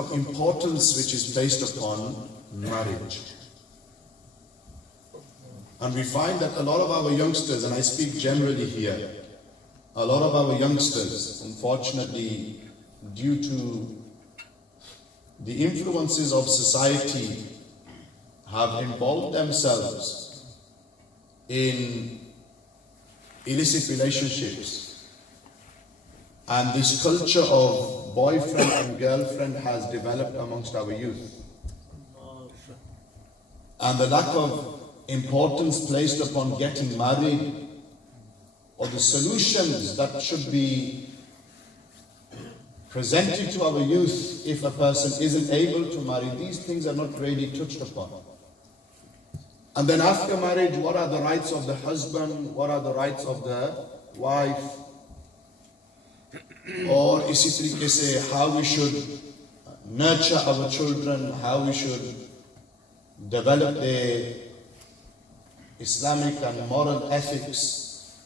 of importance which is placed upon marriage. And we find that a lot of our youngsters, and I speak generally here, a lot of our youngsters, unfortunately, due to the influences of society, have involved themselves in illicit relationships. And this culture of boyfriend and girlfriend has developed amongst our youth. And the lack of importance placed upon getting married, or the solutions that should be presented to our youth if a person isn't able to marry, these things are not really touched upon. And then after marriage, what are the rights of the husband? What are the rights of the wife? Or इसी तरीके से how we should nurture our children, how we should develop their Islamic and moral ethics.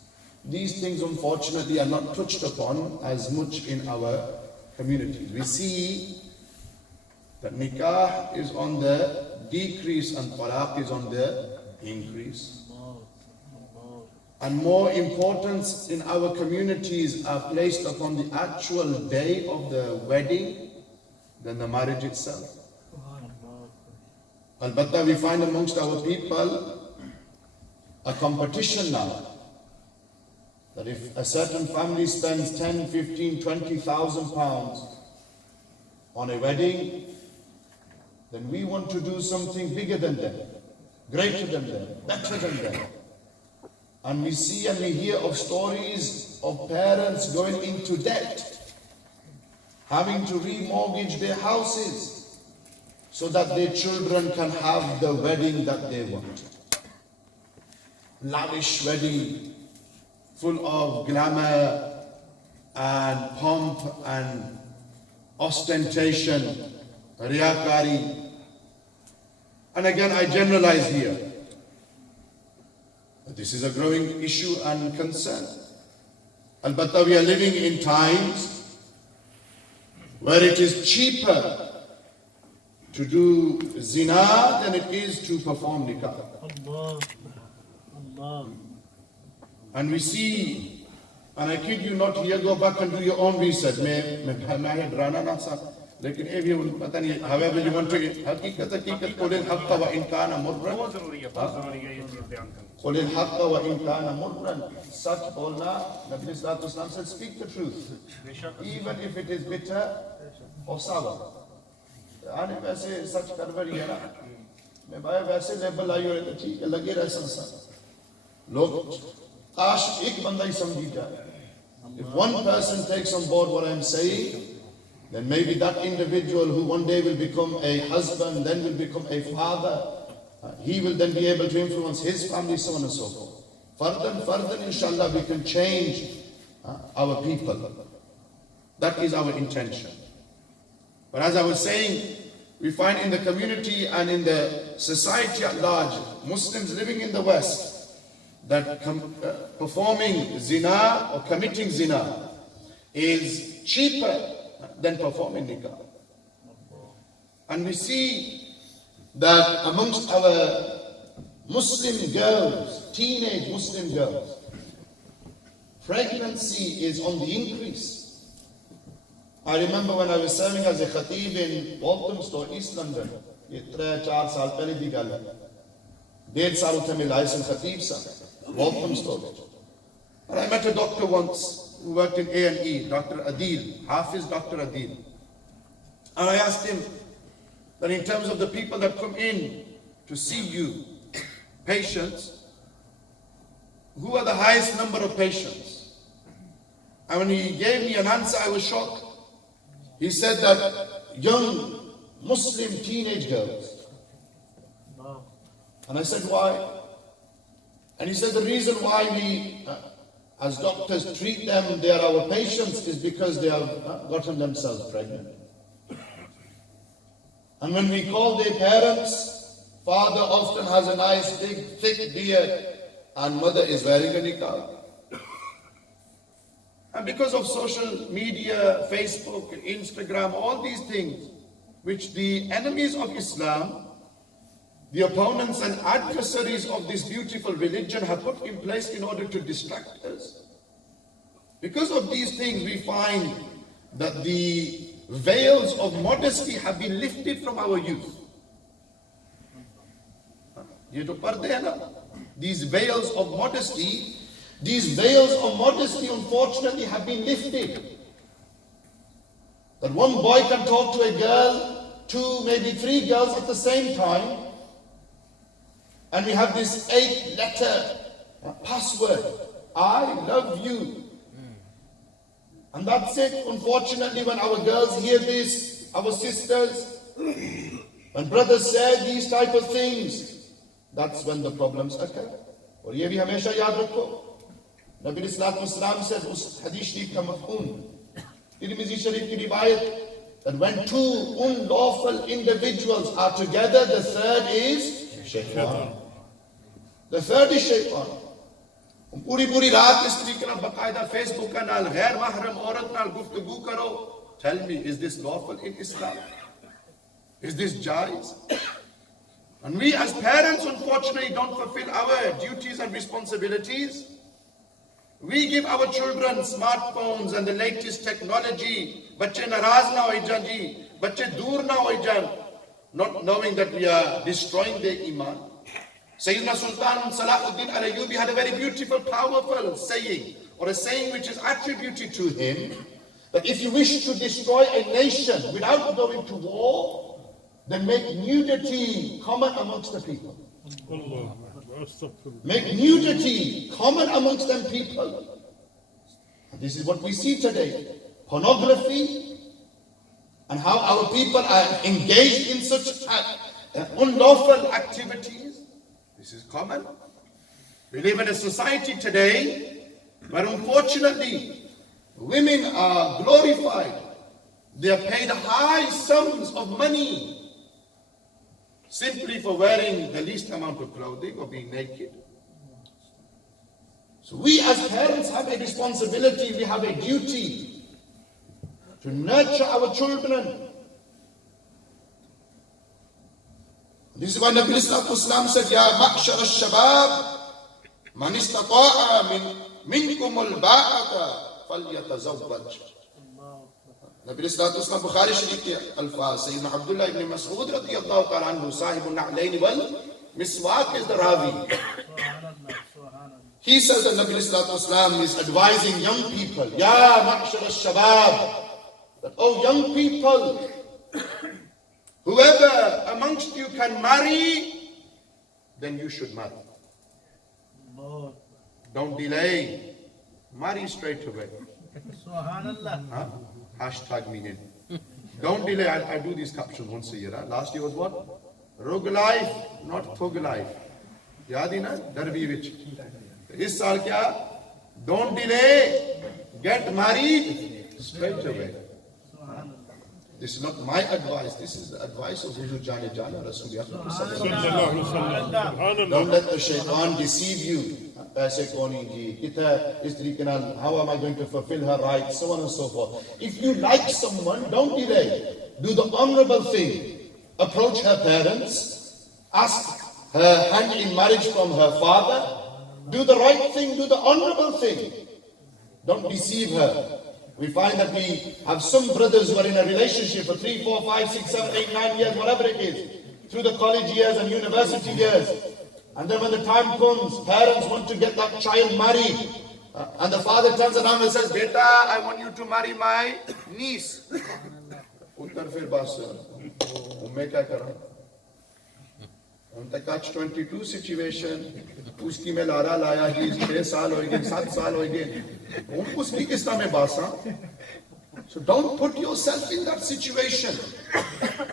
These things unfortunately are not touched upon as much in our community. We see that nikah is on the decrease and talaq is on the increase. And more importance in our communities are placed upon the actual day of the wedding than the marriage itself. Albatta, we find amongst our people a competition now, that if a certain family spends 10, 15, 20,000 pounds on a wedding, then we want to do something bigger than them, greater than them, better than them. And we see and we hear of stories of parents going into debt, having to remortgage their houses so that their children can have the wedding that they want. Lavish wedding, full of glamour and pomp and ostentation, riyakari. And again, I generalize here. But this is a growing issue and concern. Albatta, we are living in times where it is cheaper to do zina than it is to perform nikah. Allah. Allah. And we see, and I kid you not, here go back and do your own research. लेकिन ये भी पता नहीं, however you want to, हकीकत قل الحق وإن كان مرًا قل الحق وإن كان مرًا, सच बोलना. Nabi Sallallahu Alaihi Wasallam said, speak the truth, even if it is bitter or sour. आने वैसे सच करवरी है ना, मैं भाई वैसे लेबल आई हो तो ठीक है, लगे रहे संसार. लोग काश एक बंदा ही समझी जाए. If one person takes on board what I'm saying, then maybe that individual who one day will become a husband, then will become a father, he will then be able to influence his family, so on and so forth. Further, inshallah, we can change our people. That is our intention. But as I was saying, we find in the community and in the society at large, Muslims living in the West, that performing zina or committing zina is cheaper than performing nikah. And we see that amongst our Muslim girls, teenage Muslim girls, pregnancy is on the increase. I remember when I was serving as a khatib in Walthamstow, East London, 3-4 saal pehle di gall hai. 1.5 saal uthe mein licensed khatib sa, Walthamstow. And I met a doctor once who worked in A&E, Dr. Adil, Hafiz Dr. Adil. And I asked him that in terms of the people that come in to see you, patients, who are the highest number of patients? And when he gave me an answer, I was shocked. He said that young Muslim teenage girls. And I said, why? And he said the reason why we as doctors treat them, they are our patients, is because they have gotten themselves pregnant. And when we call their parents, father often has a nice big thick beard and mother is wearing a niqab. And because of social media, Facebook, Instagram, all these things, which the enemies of Islam, the opponents and adversaries of this beautiful religion have put in place in order to distract us. Because of these things, we find that the veils of modesty have been lifted from our youth. These veils of modesty, unfortunately, have been lifted. That one boy can talk to a girl, 2, maybe 3 girls at the same time, and we have this 8-letter password, I love you. And that's it. Unfortunately, when our girls hear this, our sisters, when brothers say these type of things, that's when the problems occur. और ये भी हमेशा याद रखो, नबी अलैहिस्सलाम said उस हदीस शरीफ का मफ़हूम, तिरमिज़ी शरीफ की रिवायत, that when 2 unlawful individuals are together, the third is shaitan. The third is shaitan. पूरी रात इस तरीके ना बकायदा फेसबुक का नाल गैर महरम औरत नाल गुफ्तगू करो. Tell me, is this lawful in Islam? Is this jaiz? And we as parents, unfortunately, don't fulfill our duties and responsibilities. We give our children smartphones and the latest technology. Bacche naraz na hoi jan ji, bacche dur na hoi jan, not knowing that we are destroying their iman. Sayyidina Sultan Salahuddin al-Ayyubi had a very beautiful, powerful saying, or a saying which is attributed to him, that if you wish to destroy a nation without going to war, then make nudity common amongst the people. Make nudity common amongst them people. And this is what we see today. Pornography, and how our people are engaged in such unlawful activities. This is common. We live in a society today where unfortunately women are glorified. They are paid high sums of money simply for wearing the least amount of clothing or being naked. So we as parents have a responsibility, we have a duty to nurture our children. This is why Nabi Islam said, Ya ma'shar al-shabab, man istata'a minkum al-ba'ata falyatazawwaj. Nabi Islam Bukhari Sharif ke alfaz, Sayyidina Abdullah ibn Mas'ud radiyallahu ta'ala anhu, sahibun na'layn wal miswak is the ravi. He says that Nabi Islam is advising young people, Ya ma'shar al-shabab, that, oh young people, whoever amongst you can marry, then you should marry. Don't delay. Marry straight away. Huh? Hashtag meaning. Don't delay. I do these captions once a year. Huh? Last year was what? Rug life, not thug life. Yaad hai na? Darbi vich. Is saal kya? Don't delay. Get married straight away. This is not my advice, this is the advice of Huzur Jane Jana Rasulullah. Don't let the shaitan deceive you. How am I going to fulfill her rights? So on and so forth. If you like someone, don't delay. Do the honorable thing. Approach her parents. Ask her hand in marriage from her father. Do the right thing, do the honorable thing. Don't deceive her. We find that we have some brothers who are in a relationship for 3, 4, 5, 6, 7, 8, 9 years, whatever it is, through the college years and university years. And then when the time comes, parents want to get that child married. And the father turns around and says, Beta, I want you to marry my niece. On the catch-22 situation, uski mein lara laya, he's 6 saal hoige, 7 saal hoige. Uski kista mein basa. So don't put yourself in that situation.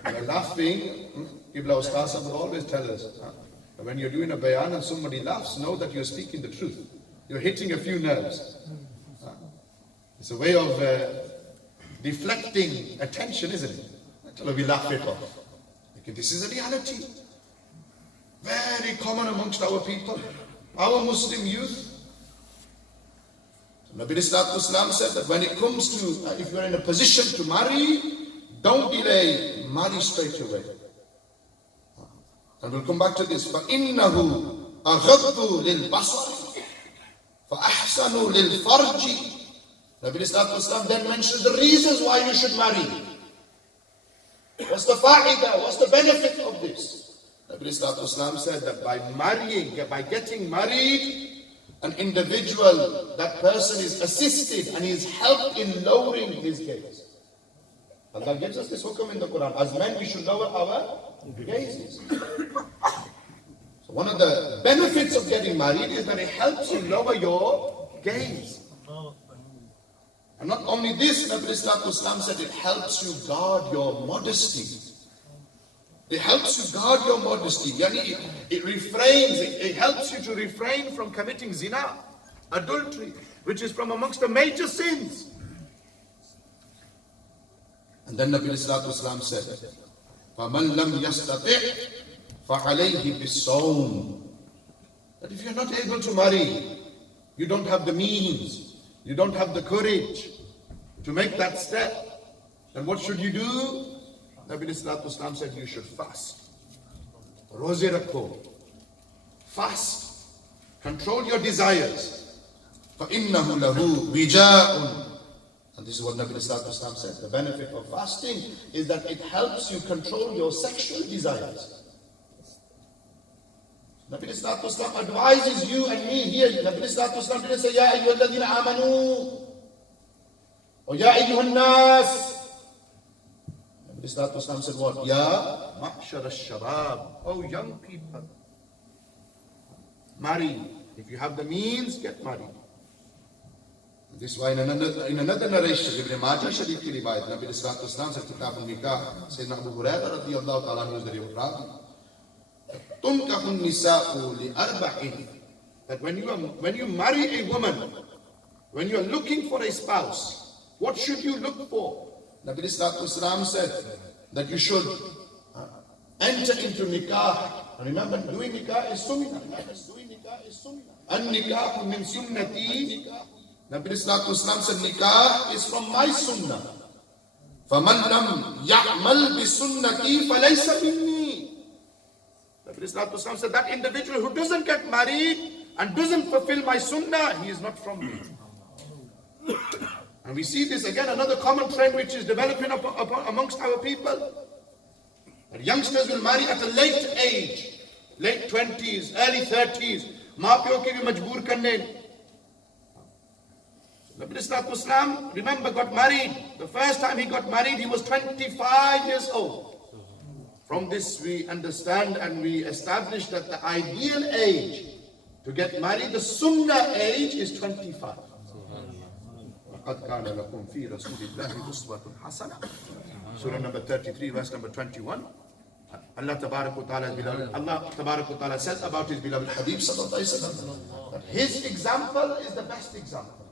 You're laughing. Qibla Ustaz will always tell us, when you're doing a bayan and somebody laughs, know that you're speaking the truth. You're hitting a few nerves. It's a way of deflecting attention, isn't it? Until we laugh it off. This is a reality. Very common amongst our people, our Muslim youth. Nabi Islam said that when it comes to, if you're in a position to marry, Don't delay, marry straight away. And we'll come back to this. فَإِنَّهُ أَغَضُّ لِلْبَصَرِ فَأَحْسَنُ لِلْفَرْجِ. Nabi Islam then mentions the reasons why you should marry. What's the fa'idah? What's the benefit of this? Nabi Islam said that by marrying, by getting married, an individual, that person is assisted and is helped in lowering his gaze. Allah gives us this hukum in the Quran. As men, we should lower our gazes. So one of the benefits of getting married is that it helps you lower your gaze. And not only this, Nabi Islam said it helps you guard your modesty. It helps you guard your modesty. Yani it helps you to refrain from committing zina, adultery, which is from amongst the major sins. And then Nabi Islam said, فَمَنْ لَمْ يَسْتَطِعْ فَعَلَيْهِ بِالصَّوْمِ. That if you're not able to marry, you don't have the means, you don't have the courage to make that step, then what should you do? Nabi Islam said you should fast. Roze rakho. Fast. Control your desires. فَإِنَّهُ لَهُ وِجَاءٌ. And this is what Nabi Islam said. The benefit of fasting is that it helps you control your sexual desires. Nabi Islam advises you and me here. Nabi Islam didn't say, Ya ayyuhalladhina amanu, or Ya ayyuhan nas. Nabi Islam said what? Ya ma'shar al-shabab. Oh young people, marry. If you have the means, get married. This is why in another narration, Ibn Majah Sharif ki riwayat, Nabi Islam said, Kitab al-Nikah, Sayyidina Abu Hurairah radiyallahu ta'ala anhu is the riwayat. تُنْكَحُ النِّسَاءُ لِأَرْبَعٍ. That when you marry a woman, when you are looking for a spouse, what should you look for? Nabi Islam said that you should enter into nikah. And remember, doing nikah is sunnah. An-nikahu min sunnati. Nabi Islam said nikah is from my sunnah. فَمَنْ لَمْ يَعْمَلْ بِسُنَّتِي فَلَيْسَ مِنِّي. Nabi Islam said that individual who doesn't get married and doesn't fulfill my sunnah, he is not from me. And we see this again, another common trend which is developing amongst our people. That youngsters will marry at a late age, late 20s, early 30s. Maa pyo ke bhi majboor karne. Nabi Islam, remember, got married. The first time he got married, he was 25 years old. From this we understand and we establish that the ideal age to get married, the sunnah age, is 25. Surah number 33, verse number 21. Allah Tabarak wa Ta'ala says about his beloved Habib sallallahu alayhi wasallam that his example is the best example.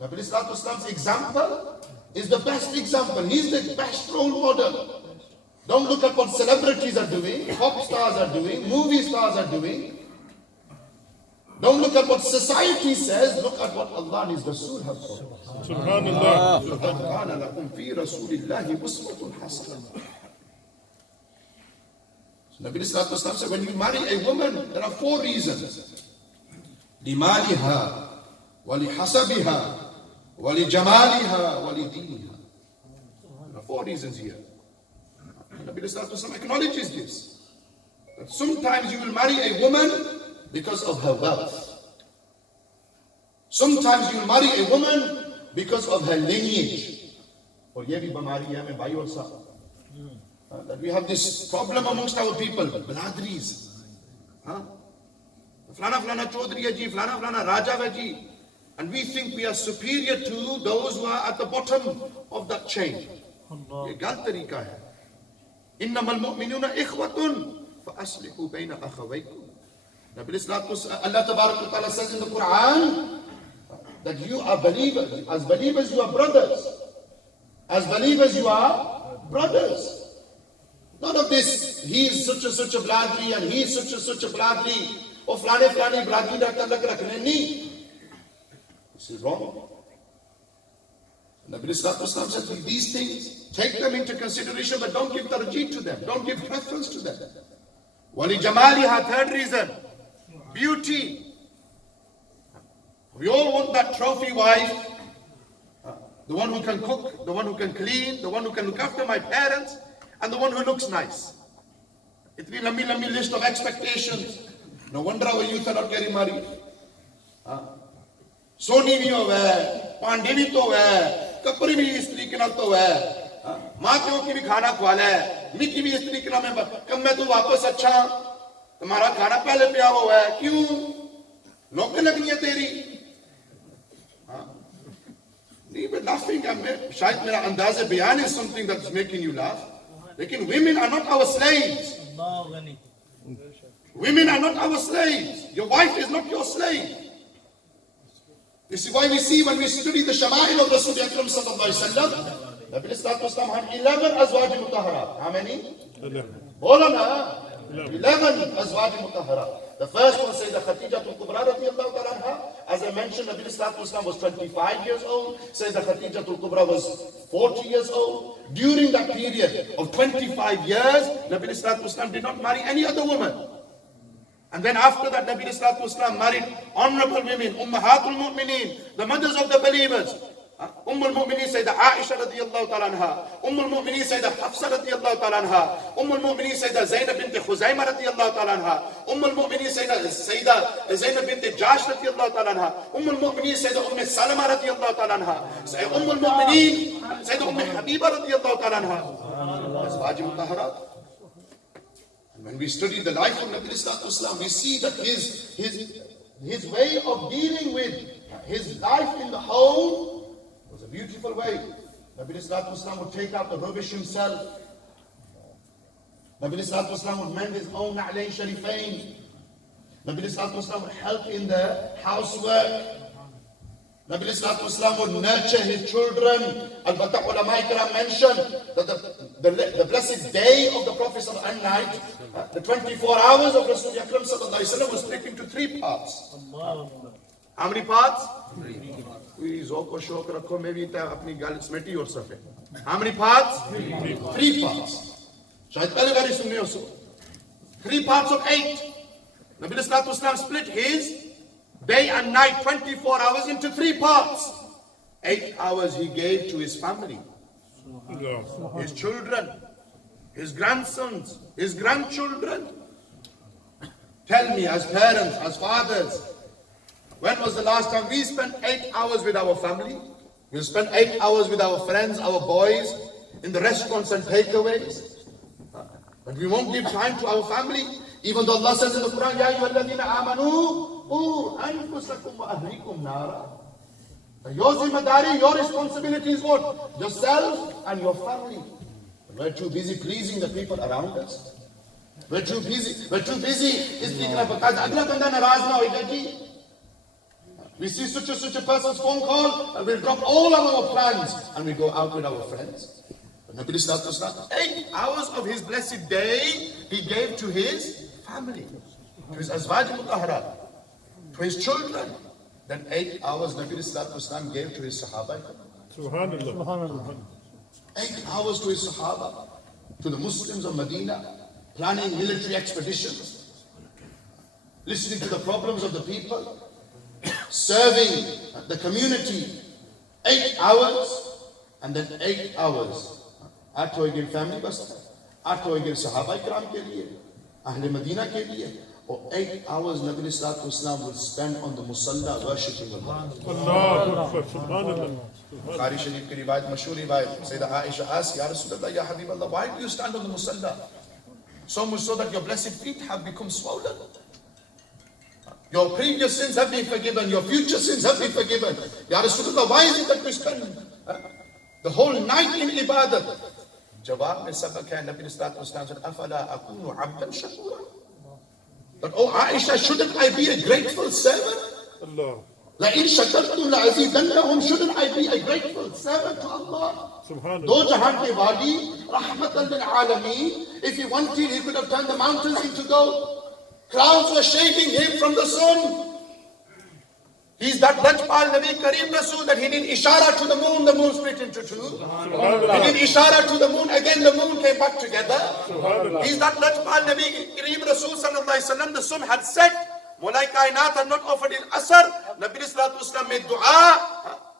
Nabi Islam's example is the best example. He's the best role model. Don't look at what celebrities are doing, pop stars are doing, movie stars are doing. Don't look at what society says, look at what Allah and His Rasul have told. Subhanallah. So Nabi Islam said, when you marry a woman, there are 4 reasons. لِمَالِهَا وَلِحَسَبِهَا وَلِجَمَالِهَا وَلِدِينِهَا. There are 4 reasons here. Nabi Islam acknowledges this. That sometimes you will marry a woman because of her wealth. Sometimes you will marry a woman because of her lineage. Or ye bhi bamari hai mein bhai aur sahab. That we have this problem amongst our people, biladris. Flana flana chaudhri hai ji, flana flana raja hai ji. And we think we are superior to those who are at the bottom of that chain. Ye gal tarika hai. إِنَّمَا الْمُؤْمِنُونَ إِخْوَةٌ فَأَصْلِحُوا بَيْنَ أَخَوَيْكُمْ. Allah Tabarak wa Ta'ala says in the Quran that you are believers. As believers you are brothers. As believers you are brothers. None of this, he is such a bladri and he is such a bladri. Or flane bladri da talak rakhne nahi. This is wrong. Nabi Islam said these things take them into consideration, but don't give tarjeeh to them. Don't give preference to them. Wali jamaliha, third reason, beauty. We all want that trophy wife, the one who can cook, the one who can clean, the one who can look after my parents, and the one who looks nice. Itni lambi list of expectations. No wonder our youth are not getting married. Soni bhi hove, Pandey bhi to hai, Kapri bhi is tariqe naal to hai, maa piyo ki bhi khana khwala hai, Miki bhi is tariqe naal kab main tu wapas acha, tumhara khana pehle piya hua hai, kyun? Nokar lagni hai teri. नहीं but laughing, शायद मेरा अंदाज़े बयान is something that's making you laugh. Lekin women are not our slaves. Women are not our slaves. Your wife is not your slave. This is why we see when we study the Shama'il of Rasul Akram sallallahu alaihi wasallam, Nabi sallallahu alaihi wasallam had 11 azwaj mutahharat. How many? 11 azwaj mutahharat. The first one says the Khadija al-Kubra radiyallahu ta'ala anha. As I mentioned, Nabi sallallahu alaihi wasallam was 25 years old. Says the Khadija al-Kubra was 40 years old. During that period of 25 years, Nabi sallallahu alaihi wasallam did not marry any other woman. And then after that, Nabi sallallahu alaihi wasallam married honorable women, Ummahatul Mu'mineen, the mothers of the believers. Al-Mu'mineen Sayyidah Aisha radiyallahu ta'ala anha, Al-Mu'mineen Sayyidah Hafsa radiyallahu ta'ala anha, Al-Mu'mineen Sayyidah Zainab bint Khuzaimah radiyallahu ta'ala anha, Al-Mu'mineen Sayyidah Zainab bint Jahsh radiyallahu ta'ala anha, Al-Mu'mineen Sayyidah Salama radiyallahu ta'ala anha, Al-Mu'mineen Sayyidah Habiba radiyallahu ta'ala anha. Azwaj mutahharat. When we study the life of Nabi sallallahu alaihi wasallam, we see that his way of dealing with his life in the home was a beautiful way. Nabi sallallahu alaihi wasallam would take out the rubbish himself. Nabi sallallahu alaihi wasallam would mend his own na'layn sharifain. Nabi sallallahu alaihi wasallam would help in the housework. Nabi sallallahu alaihi wasallam would nurture his children. Al-Fatah ulama ikram mentioned that the blessed day of the Prophet and night, the 24 hours of Rasul Akram sallallahu alaihi wasallam was split into 3 parts. How many parts? 3. How many parts? 3 parts. 3 parts of 8. Nabi sallallahu alaihi wasallam split his day and night, 24 hours, into 3 parts. 8 hours he gave to his family, his children, his grandsons, his grandchildren. Tell me, as parents, as fathers, when was the last time we spent 8 hours with our family? We spent 8 hours with our friends, our boys, in the restaurants and takeaways. But we won't give time to our family. Even though Allah says in the Quran, Ya ayyuhalladhina amanu, anfusakum wa ahlikum nara. Your zimmadari, your responsibility is what? Yourself and your family. We're too busy pleasing the people around us. We're too busy. We see such a person's phone call and we'll drop all of our plans and we go out with our friends. But Nabi sallallahu alaihi wasallam, 8 hours of his blessed day he gave to his family, to his azwaj mutahharat, to his children. Then 8 hours Nabi sallallahu alaihi wasallam gave to his sahaba. Subhanallah. 8 hours to his sahaba, to the Muslims of Medina, planning military expeditions, listening to the problems of the people, serving the community. 8 hours, and then 8 hours. 8 ho gil family basta, 8 ho gil sahaba ikram ke liye, Ahle Medina ke liye. Or 8 hours Nabi sallallahu alaihi wasallam would spend on the musalla worshipping Allah. Bukhari Sharif ki riwayat, mashhur riwayat, Sayyidah Aisha asked, Ya Rasulullah, Ya Habib Allah, why do you stand on the musalla? So much so that your blessed feet have become swollen. Your previous sins have been forgiven, your future sins have been forgiven. Ya Rasulullah, why is it that we spend the whole night in ibadat? Jawab mein sabak hai, Nabi sallallahu alaihi wasallam said, Afala akunu abdan shakura. But oh Aisha, shouldn't I be a grateful servant? Allah. La in shakartum la azidannahum, shouldn't I be a grateful servant to Allah? Subhanallah. Do jahan ke wali, rahmatan lil alameen. If he wanted, he could have turned the mountains into gold. Clouds were shading him from the sun. He's that Najpal Nabi Kareem Rasul that he did ishara to the moon split into two. He did ishara to the moon, again the moon came back together. He's that Najpal Nabi Kareem Rasul sallallahu alayhi wa sallam, the sun had set. Mulai Kainat had not offered in Asr. Nabi Sallallahu Alaihi Wasallam made dua.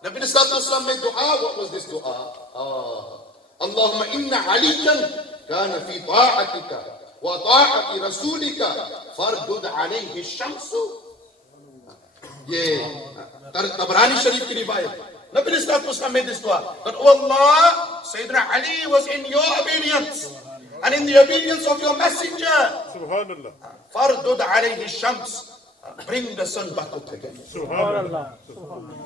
Nabi Sallallahu Alaihi Wasallam made dua. What was this dua? Allahumma inna aliyan kana fi ta'atika wa ta'ati rasulika fardud alayhi shamsu. Yeah. Tabrani Sharif ki riwayat. Nabi Sallallahu Alaihi Wasallam made this dua. That, oh Allah, Sayyidina Ali was in your obedience and in the obedience of your messenger. Subhanallah. Fardud alayhi shams. Bring the sun back up again. Subhanallah.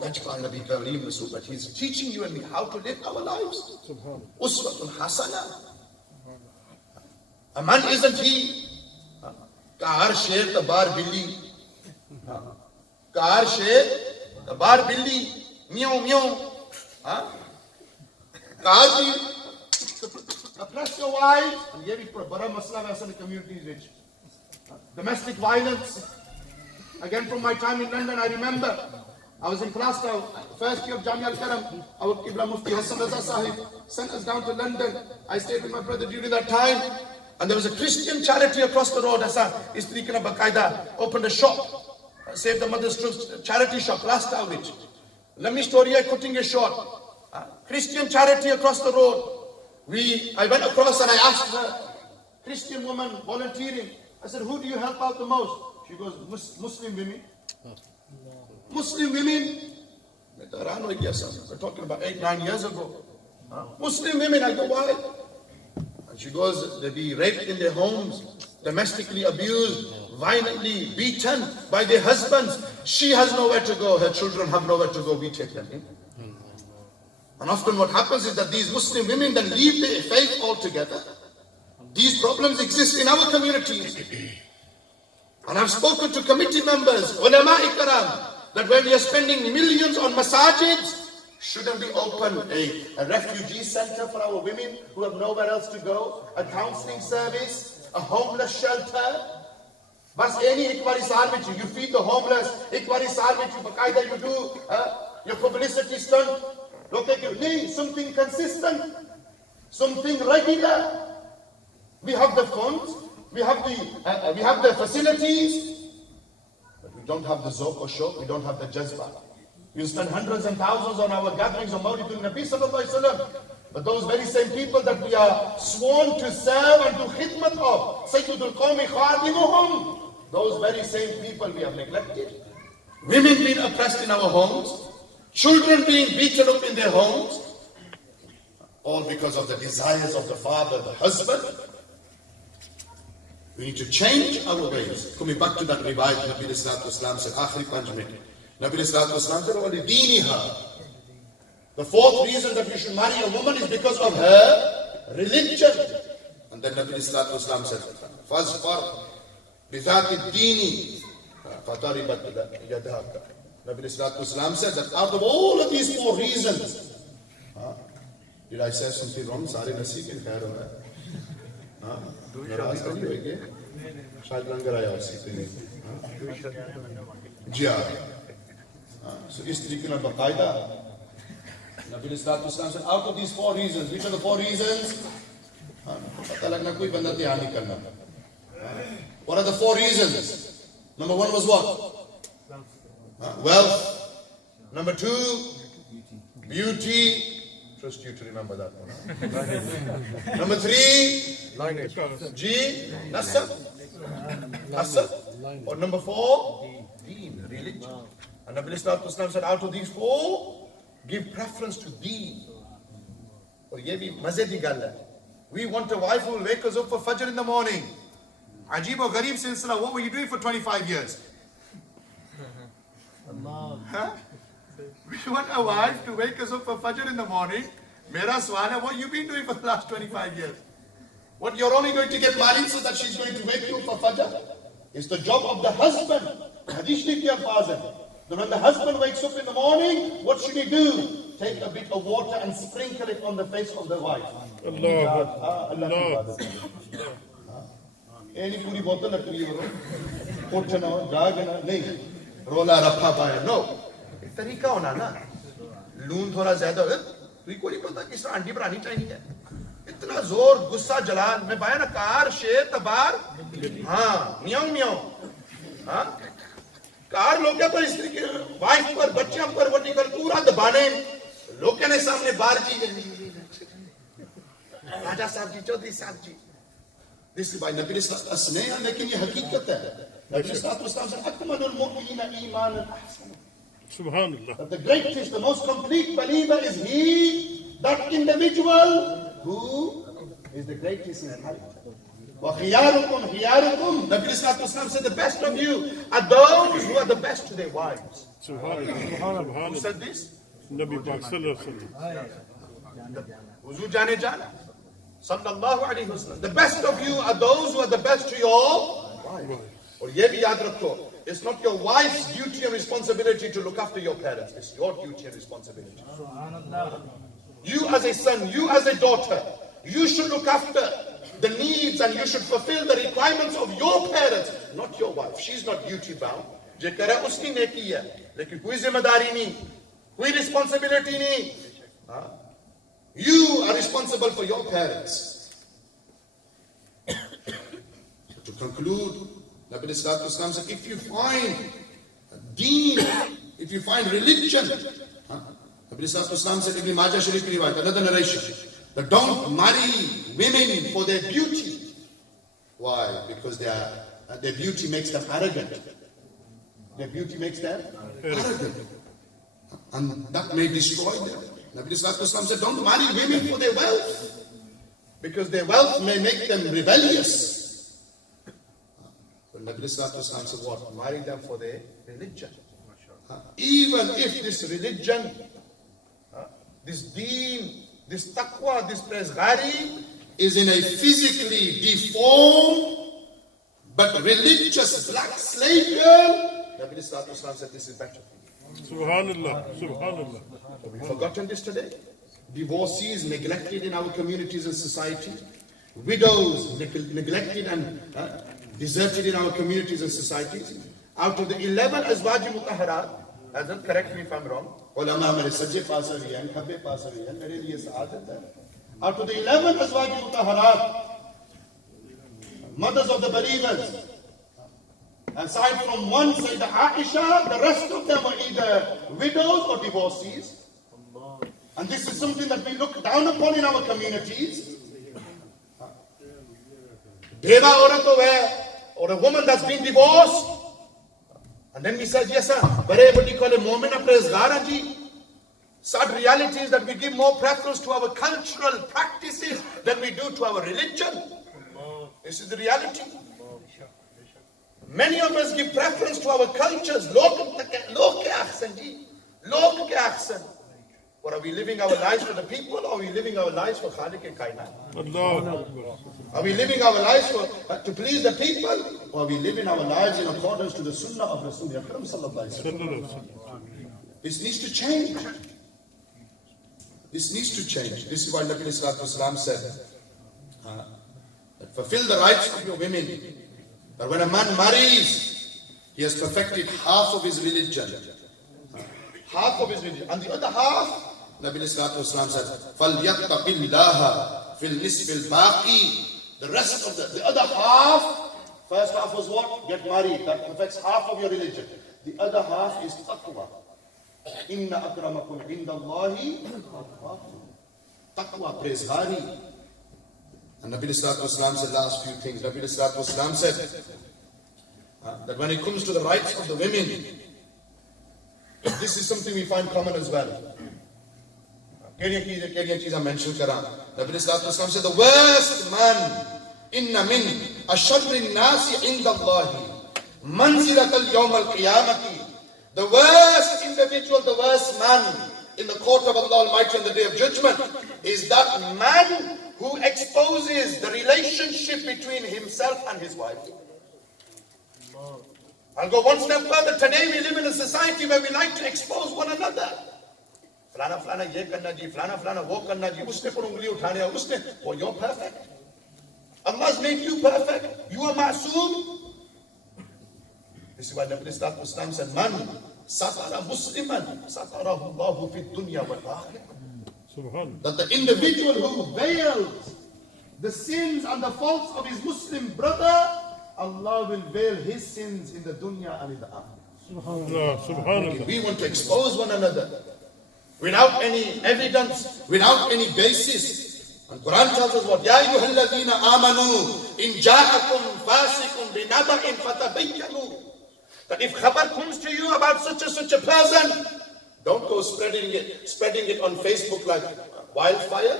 Najpal Nabi Kareem Rasul, but he's teaching you and me how to live our lives. Uswatun hasana. A man isn't he? Kahar sher tabar billi. Kahar sher tabar billi. Meow meow. Kahar ji. Oppress your wives. And ye bhi bada masla hai aisa communities which. Domestic violence. Again, from my time in London, I remember I was in class now, first year of Jamia Al-Karam. Our Qibla Mufti Hassan Raza Sahib sent us down to London. I stayed with my brother during that time, and there was a Christian charity across the road. Asa Istri Kana Baqaida opened a shop, Save the Mother's Trust charity shop, last outreach. Let me story I cutting it short. Christian charity across the road. I went across and I asked her, Christian woman volunteering. I said, who do you help out the most? She goes, Muslim women. Muslim women? We're talking about 8-9 years ago. Muslim women, I go, why? And she goes, they be raped in their homes, domestically abused, violently beaten by their husbands. She has nowhere to go, her children have nowhere to go, we take them in. And often what happens is that these Muslim women then leave their faith altogether. These problems exist in our communities. And I've spoken to committee members, ulama-i-karam, that when we are spending millions on masajids, shouldn't we open a refugee center for our women who have nowhere else to go, a counseling service, a homeless shelter? Bas any ikbari saal vich you feed the homeless, ikbari saal vich baqaida you do your publicity stunt. Look at you need something consistent, something regular. We have the funds, we have the facilities, but we don't have the zawq or shawq, we don't have the jazba. We spend hundreds and thousands on our gatherings of Mawlidul Nabi sallallahu alaihi wasallam, but those very same people that we are sworn to serve and to khidmat of, Sayyidul Qawmi Khadimuhum, those very same people we have neglected. Women being oppressed in our homes, children being beaten up in their homes, all because of the desires of the father, the husband. We need to change our ways. Coming back to that riwayat, Nabi Sallallahu Alaihi Wasallam said, Akhri Panjmet. Nabi Sallallahu Alaihi Wasallam said, "Wali diniha." The fourth reason that you should marry a woman is because of her religion. And then Nabi Sallallahu Alaihi Wasallam said, "Fazfar bithati dini fataribat yadaka." Nabi Sallallahu Alaihi Wasallam said that out of all of these four reasons, did I say something wrong? Sare nasi ke khair ho raha. नाराज तो नहीं होंगे शायद लंगर आया उसी पे जी हाँ so इस तरीके में बकायदा नबी सल्लल्लाहु अलैहि वसल्लम said out of these four reasons, which are the four reasons? पता लगना कोई बंदा तैयार नहीं करना. What are the four reasons? Number one was what? Wealth. Number two, beauty. Trust you to remember that one. Number three, G, nasab. Or number four, deen, religion. And Nabi Sallallahu Alaihi Wasallam said, out of these four, give preference to deen. Or ye bhi maze di gal hai. We want a wife who will wake us up for Fajr in the morning. Ajib or Gharib Silsila, what were you doing for 25 years? Huh? We want a wife to wake us up for Fajr in the morning. Mera swal hai, what you been doing for the last 25 years? What, you're only going to get married so that she's going to wake you up for Fajr? It's the job of the husband. Hadith ki alfaz hai. Then when the husband wakes up in the morning, what should he do? Take a bit of water and sprinkle it on the face of the wife. Allah. Any puri bottle at you, put no, drag, nahi. rola rapha baya. No. एक तरीका होना ना, लून थोड़ा ज्यादा है, तुझे को नहीं पता किस तरह अंडी बनानी चाहिए, इतना जोर गुस्सा जलाल में पाया ना, कार शेर तबार, हाँ मियाँ मियाँ, हाँ कार लोग क्या पर स्त्री के वाइफ पर बच्चों पर वो निकल पूरा दबाने, लोग क्या ने सामने बार जी, राजा साहब जी, चौधरी साहब जी, this is by नबी स्नेह, लेकिन ये हकीकत है, नबी से अकमलुल मुमिनीना ईमानन Ahsan. Subhanallah. But the greatest, the most complete believer is he, that individual who is the greatest in character. وَخِيَارُكُمْ خِيَارُكُمْ. Nabi Islam said the best of you are those who are the best to their wives. Subhanallah. Who said this? Nabi Pak Sallallahu Alaihi Wasallam. Huzu Jane Jana. Sallallahu Alaihi Wasallam. The best of you are those who are the best to your wives. Or ye bhi yaad rakho. It's not your wife's duty and responsibility to look after your parents. It's your duty and responsibility. You as a son, you as a daughter, you should look after the needs and you should fulfill the requirements of your parents, not your wife. She's not duty bound. Je kare uski neki hai, lekin koi zimmedari nahi, koi responsibility nahi. You are responsible for your parents. To conclude, Nabi Islam said, if you find deen, if you find religion, Nabi Islam said, Ibn Majah Sharif riwayat, another narration, that don't marry women for their beauty. Why? Because their beauty makes them arrogant. Their beauty makes them arrogant. And that may destroy them. Nabi Islam said, don't marry women for their wealth. Because their wealth may make them rebellious. But Nabi Islam said what? Marry them for their religion. Even if this religion, this deen, this taqwa, this presgari is in a physically deformed but religious black slave girl, Nabi Islam said this is better. Subhanallah. Subhanallah. Have we forgotten this today? Divorcees neglected in our communities and society. Widows neglected and deserted in our communities and societies. Out of the 11 azwaji mutaharat, Adil, correct me if I'm wrong. Ulama mere sajje paas rahi hain, khabbe paas rahi hain, mere liye saadat hai. Out of the 11 azwaji mutaharat, mothers of the believers, aside from one, Sayyidah Aisha, the rest of them are either widows or divorcees. And this is something that we look down upon in our communities. Deva aurat ho hai, or a woman that's been divorced. And then we said, yes sir, bare badi kole mu'mina prezgara ji. Sad reality is that we give more preference to our cultural practices than we do to our religion. This is the reality. Many of us give preference to our cultures. Log ke ahsan ji. Log ke ahsan. Or are we living our lives for the people, or are we living our lives for Khaliq-e-Kainat? Are we living our lives to please the people, or are we living our lives in accordance to the sunnah of Rasul Akram sallallahu alaihi wasallam? This needs to change. This needs to change. This is why Nabi Islam said, that fulfill the rights of your women. That when a man marries, he has perfected half of his religion. Half of his religion. And the other half, Nabi Islam said, فَلْيَتَّقِ اللَّهَ فِي النِّصْفِ الْبَاقِي. The rest of the other half, first half was what? Get married. That affects half of your religion. The other half is taqwa. إِنَّ أَكْرَمَكُمْ عِنْدَ اللَّهِ taqwa, prezgari. And Nabi Islam said last few things. Nabi Islam said that when it comes to the rights of the women, this is something we find common as well. Keriya cheez mention kara. Nabi Islam said the worst man inna min asharri nasi inda Allahi manzilatal yawm al-qiyamati. The worst individual, the worst man in the court of Allah Almighty on the day of judgment is that man who exposes the relationship between himself and his wife. I'll go one step further. Today we live in a society where we like to expose one another. Flana flana ye karna ji, flana flana wo karna ji, usne par ungli uthane, usne. Oh, you're perfect. Allah's made you perfect. You are ma'soom. This is why Nabi Islam said, Man satara musliman satarahu Allahu fi dunya wal akhirah. That the individual who veils the sins and the faults of his Muslim brother, Allah will veil his sins in the dunya and in the akhirah. We want to expose one another without any evidence, without any basis. And Quran tells us what? Ya ayyuhalladhina amanu in ja'akum fasiqun binaba'in fatabayyanu. That if khabar comes to you about such a person, don't go spreading it on Facebook like wildfire.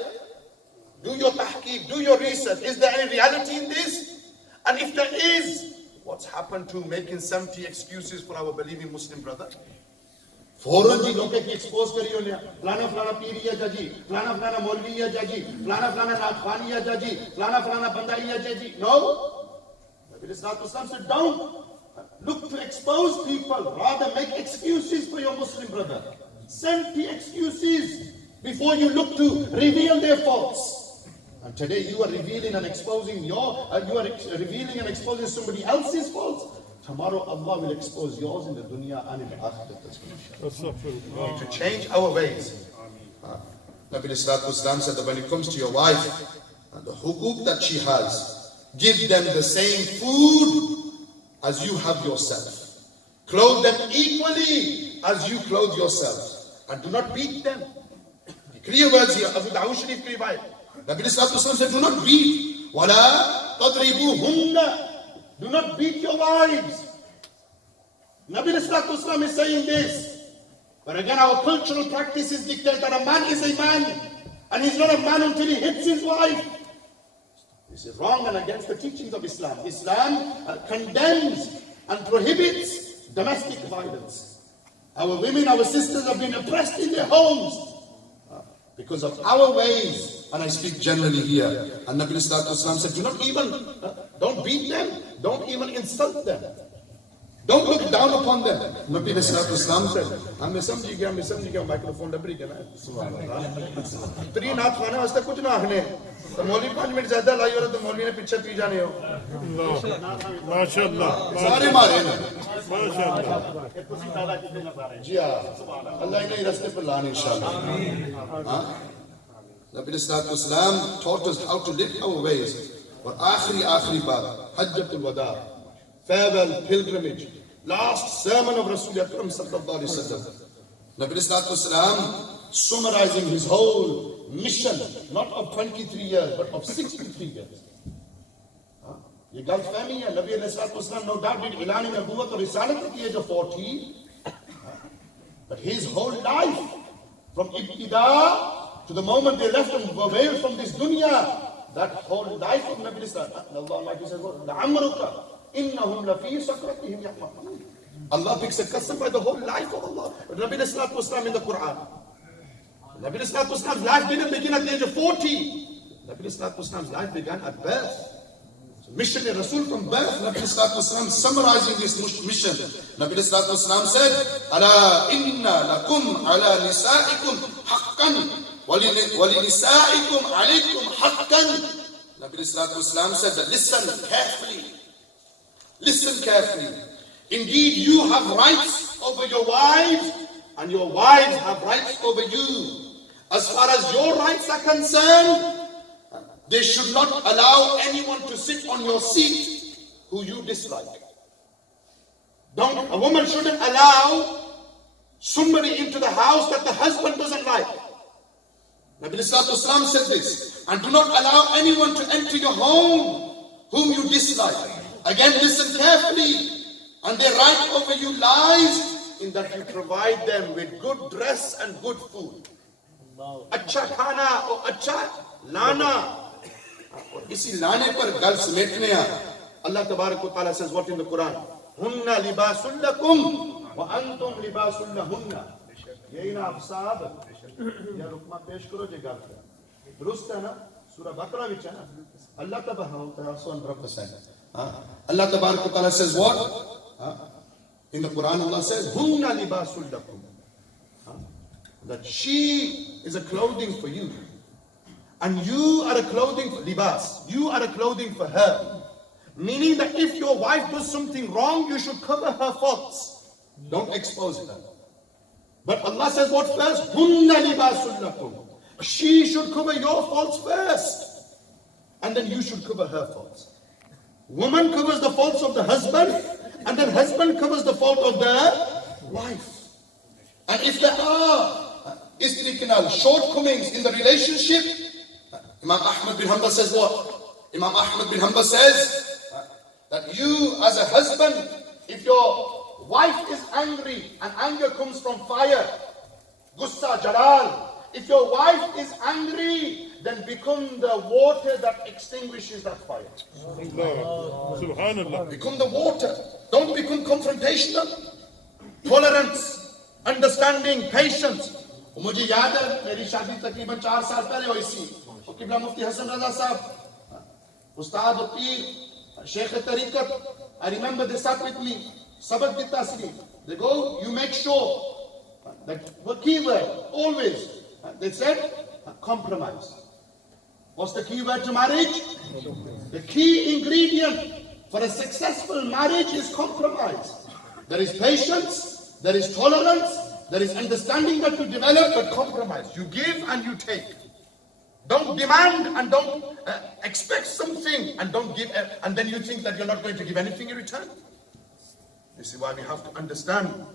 Do your tahqiq, do your research. Is there any reality in this? And if there is, what's happened to making 70 excuses for our believing Muslim brother? फौरन जी लोग की expose करियो ने फलाना फलाना पीरिया जाजी फलाना फलाना मौलविया जाजी फलाना फलाना नाथवानिया जाजी फलाना फलाना बंदाइया जाजी. No, Nabi Islam said don't look to expose people, rather make excuses for your Muslim brother. 70 excuses before you look to reveal their faults. And today you are revealing and exposing revealing and exposing somebody else's faults. Tomorrow Allah will expose yours in the dunya and in the akhirah. We need to change our ways. Nabi Islam said that when it comes to your wife, the hukuk that she has, give them the same food as you have yourself. Clothe them equally as you clothe yourself. And do not beat them. Clear words here. Abu Dawud Sharif ki riwayat. Nabi Islam said, do not beat. Wala tadribuhunna. Do not beat your wives. Nabi Islam is saying this. But again, our cultural practices dictate that a man is a man. And he's not a man until he hits his wife. This is wrong and against the teachings of Islam. Islam condemns and prohibits domestic violence. Our women, our sisters have been oppressed in their homes because of our ways. And I speak generally here. And Nabi Islam said, do not even, don't beat them. Don't even insult them. Don't look down upon them. Nabi Islam said, I'm a microphone. Three naat khana hasta kuch na akhne. तो मौलवी 5 minute ज्यादा लाई और तो मौलवी ने पीछे P जाने हो माशाल्लाह सारे मारे ना माशाल्लाह जी हां अल्लाह इन्हें रास्ते पर लाने इंशाल्लाह हां नबी सल्लल्लाहु taught us how to live our ways. और आखिरी बात Hujjatul वदा, farewell pilgrimage, last sermon of Rasul Akram sallallahu alaihi wasallam. Nabi sallallahu summarizing his whole mission, not of 23 years, but of 63 years. ये गलत फहमी है. नबी अलैहिस्सलाम no doubt did इलान नबूवत और रिसालत at the age of 40, but his whole life, from ibtida to the moment they left and were veiled from this dunya, that whole life of Nabi Sallallahu Allah Almighty says, "La'amruka innahum lafi sakratihim yahmahun." Allah picks a custom by the whole life of Allah. But Nabi Sallallahu in the Quran, Nabi Sallallahu life didn't begin at the age of 40. Nabi Sallallahu life began at birth. So mission and Rasul from birth. Nabi Sallallahu summarizing this mission. Nabi Sallallahu said, "Ala inna lakum ala nisaikum haqqan." وَلِنِسَائِكُمْ عَلَيْكُمْ حَقًّا. Nabi Islam said that listen carefully. Indeed, you have rights over your wives, and your wives have rights over you. As far as your rights are concerned, they should not allow anyone to sit on your seat who you dislike. A woman shouldn't allow somebody into the house that the husband doesn't like. Nabi Islam said this, and do not allow anyone to enter your home whom you dislike. Again, listen carefully. And their right over you lies in that you provide them with good dress and good food. Acha khana or acha lana. Isi lane par gal smetne hai. Allah Tabarak wa Ta'ala says what in the Quran? Hunna libasul lakum wa antum libasul lahunna. Yehi na afsab. या रुकमा पेश करो जे गल दुरुस्त है ना. सूरह बकरा विच है ना. अल्लाह तबारक व तआला says what in the Quran. Allah says hunna libasul lakum, that she is a clothing for you, and you are a clothing for libas, you are a clothing for her. Meaning that if your wife does something wrong, you should cover her faults. Don't expose her. But Allah says what first? Hunna libasul lakum. She should cover your faults first. And then you should cover her faults. Woman covers the faults of the husband, and then husband covers the fault of the wife. And if there are istiqnal, shortcomings in the relationship, Imam Ahmad bin Hanbal says what? Imam Ahmad bin Hanbal says that you as a husband, if your wife is angry, and anger comes from fire, gussa, jalal. If your wife is angry, then become the water that extinguishes that fire. Subhanallah. Become the water. Don't become confrontational. Tolerance, understanding, patience. मुझे याद है मेरी शादी तकरीबन 4 साल पहले हुई थी और किबला मुफ्ती हसन रजा साहब उस्ताद और पीर Sheikh तरीकत. I remember they sat with me. Sabak di tasrif. They go, you make sure that the key word always. They said compromise. What's the key word to marriage? The key ingredient for a successful marriage is compromise. There is patience, there is tolerance, there is understanding that you develop, but compromise. You give and you take. Don't demand and don't expect something and don't give, and then you think that you're not going to give anything in return. This is why we have to understand